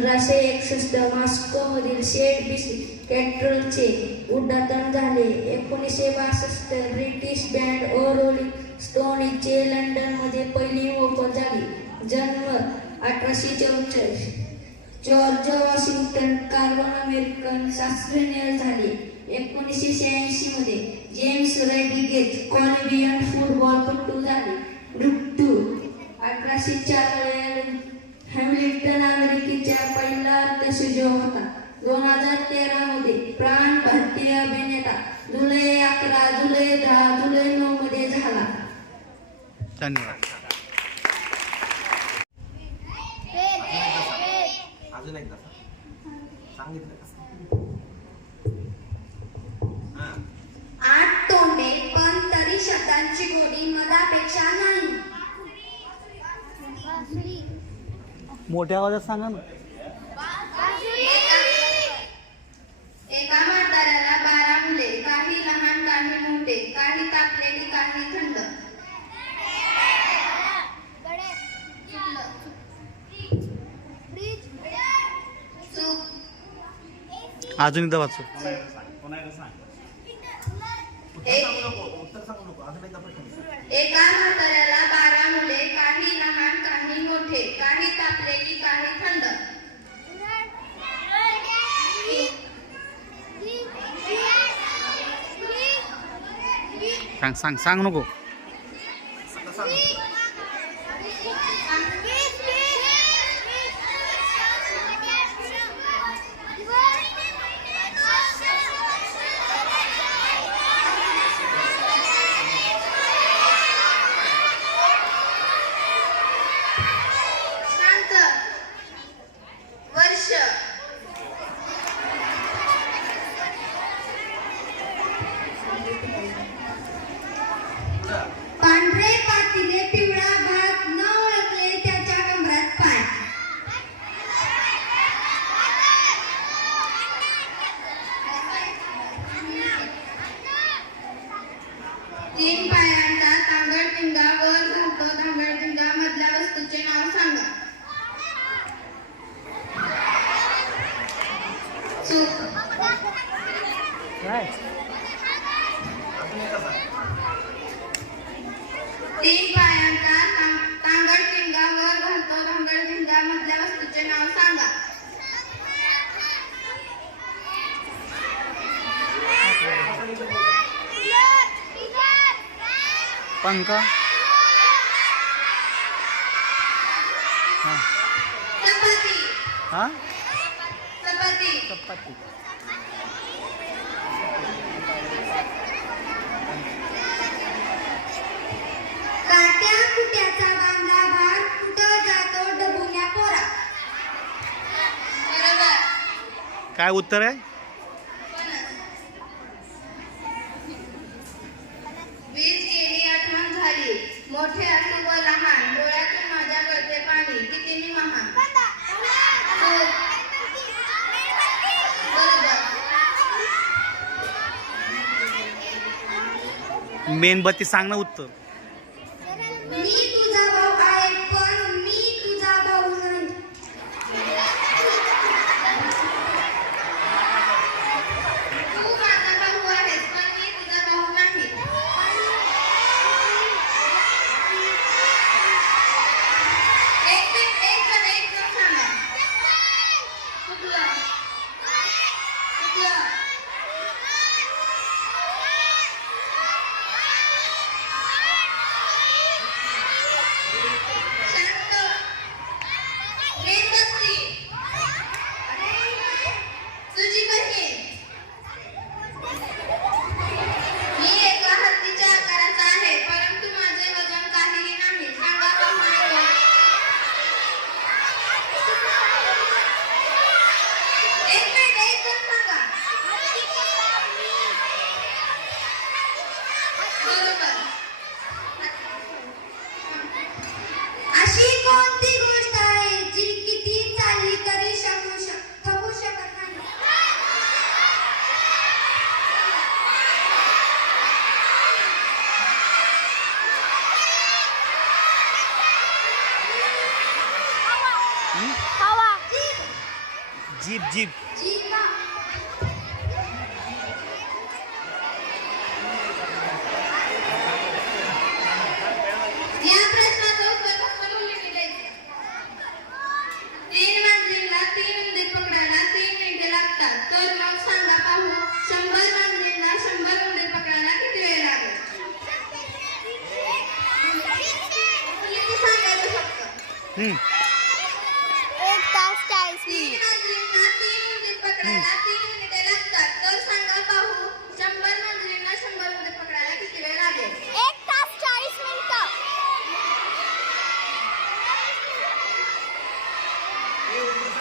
1561 मॉस्कोमधील Saint piece कॅथेड्रलचे उद्घाटन झाले. 1962 British band rolling स्टोनची लंडनमध्ये पहिली मोफत झाली. जन्म 1844. जॉर्ज वॉशिंग्टन कार्वन अमेरिकन शास्त्रज्ञ झाले. 1986 मध्ये जेम्स रॉड्रिगेज कॉलंबियन फुटबॉलपटू झाले. मृत्यू 1804 हॅमिल्टन अमेरिकेचा पहिला अर्थशास्त्रज्ञ होता. 2013 मध्ये प्राण भारतीय अभिनेता जुलै 11, जुलै 10, जुलै 9 मध्ये झाला. धन्यवाद. अजून एकदा सांगितलं. 8 तोंडे पण तरी शब्दांची गोडी मधापेक्षा नाही. मोठ्या आवाजात सांगा ना. एका म्हाताऱ्याला 12 मुले, काही लहान काही मोठे, काही तापलेली काही थंड. अजून एकदा वाचू. एका म्हाताऱ्याला 12 मुले, काही लहान काही मोठे, काही तापलेली काही थंड. सांग सांग सांग नको. शांत. वर्ष. पांढरे पातीले पिवळा भात न ओळखले त्याच्या कमरात पाय. तीन पायांचा तांगडतिंगा वर घालतो धांगडधिंगा मधल्या वस्तूचे नाव सांगा. चूक. तीन पायांचा तांगडतिंगा वर घालतो धांगडधिंगा मधल्या वस्तूचे नाव सांगा. पंखा. चपाती. हा चपाती. चपाती. काट्या कुट्याचा बांधला भार कुठं जातो डबुल्या पोरा. बरोबर. काय उत्तर आहे? वीज गेली आठवण झाली, मोठे असू व लहान, डोळ्यातून माझ्या गळते पाणी, किती महान. मेणबत्ती सांग ना उत्तर. मी तुझा भाऊ आहे पण मी तुझा भाऊ नाही. तू माझा भाऊ आहेस पण मी तुझा भाऊ नाही. एक जण सांगा. कुठलं? शांत. मेणबत्ती. तुझी बहीण. मी एका हत्तीच्या आकाराचा आहे परंतु माझे वजन काहीही नाही. सांगा कोण आहे? एक मिनिट. एक जण सांगा. बरोबर. अशी कोणती गोष्ट आहे जी किती चालली जीप जीप जीवा. या प्रश्नाचं उत्तर फक्त मुलींनी द्यायचं. 3 मांजरींना 3 उंदीर पकडायला 3 मिनिटे लागतात. तर मग सांगा पाहू 100 मांजरींना 100 उंदीर पकडायला किती वेळ लागेल? मुलींनी सांगायचं फक्त. 1 तास 40 3 मिनिट. मांजरींना 3 उंदीर पकडायला 3 मिनिटे लागतात. तर सांगा पाहू 100 मांजरींना 100 उंदीर पकडायला किती वेळ लागेल? 1 तास 40 मिनिटं.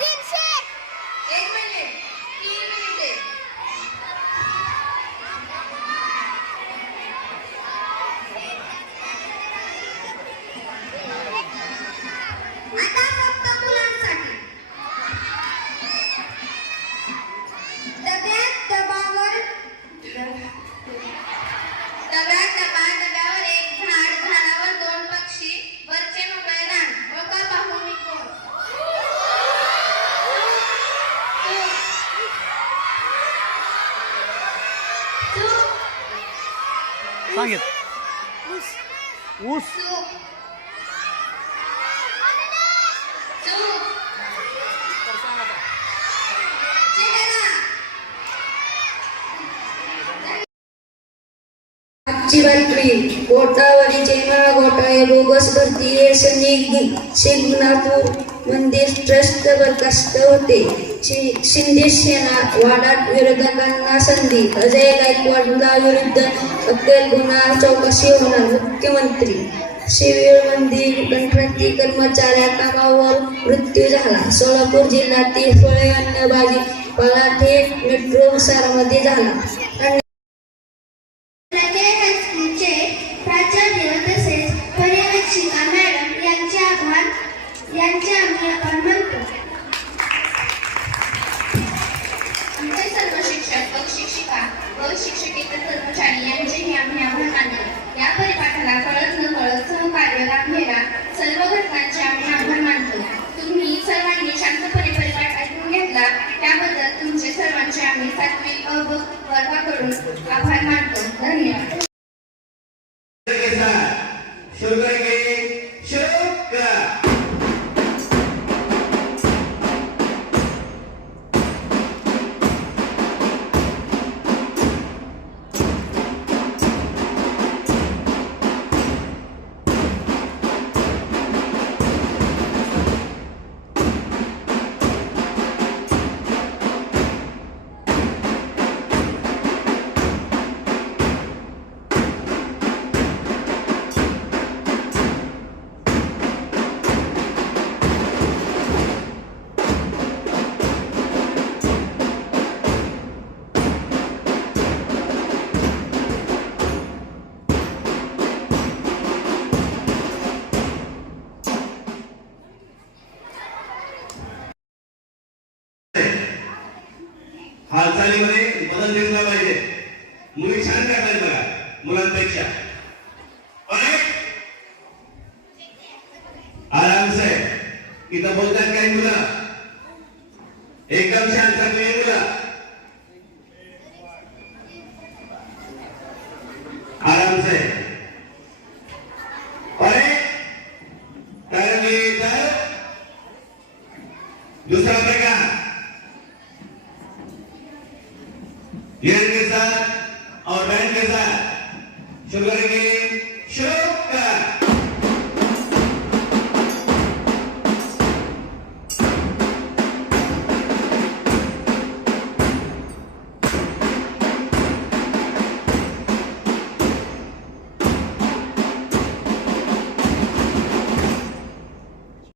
300. 1 मिनिट 3 मिनिटे. आता फक्त मुलांसाठी. डब्यावर एक झाड, झाडावर 2 पक्षी, वरचे मोकळे रान. बघा पाहू मी कोण? सांगित ऊस चूक. आजची बातमी. गोटावरीचे घोटाळे, बोगस भरती, शिंगणापूर मंदिर ट्रस्ट बरखास्त होते. शिंदे सेना वाडात विरोधकांना संधी. अजय गायकवाडला विरुद्ध अक्कल गुन्हा चौकशी होणार. मुख्यमंत्री. शिवीर मंदिर गणपती कर्मचाऱ्या कामावर मृत्यू झाला. सोलापूर जिल्ह्यातील फळे अन्न भाजीपाला थेट मेट्रो मध्ये झाला. प्राचार्य तसेच पर्यवेक्षिका मॅडम यांचे आम्ही आभार मानतो. आमचे सर्व शिक्षक व शिक्षिका व शिक्षकेतर कर्मचारी यांचेही आम्ही आभार मानतो. या परिपाठाला कळत न कळत सहकार्य लाभलेल्या सर्व घटकांचे आम्ही आभार मानतो. तुम्ही सर्वांनी शांतपणे परिपाठ ऐकून घेतला त्याबद्दल तुमचे सर्वांचे आम्ही सात्विक वर्गाकडून आभार मानतो. धन्यवाद. हालचालीमध्ये बदल दिसला पाहिजे. मुली छान करतात बघा मुलांपेक्षा. आराम से इथं बोलतात काही मुलं एकदम छान चांगली मुलं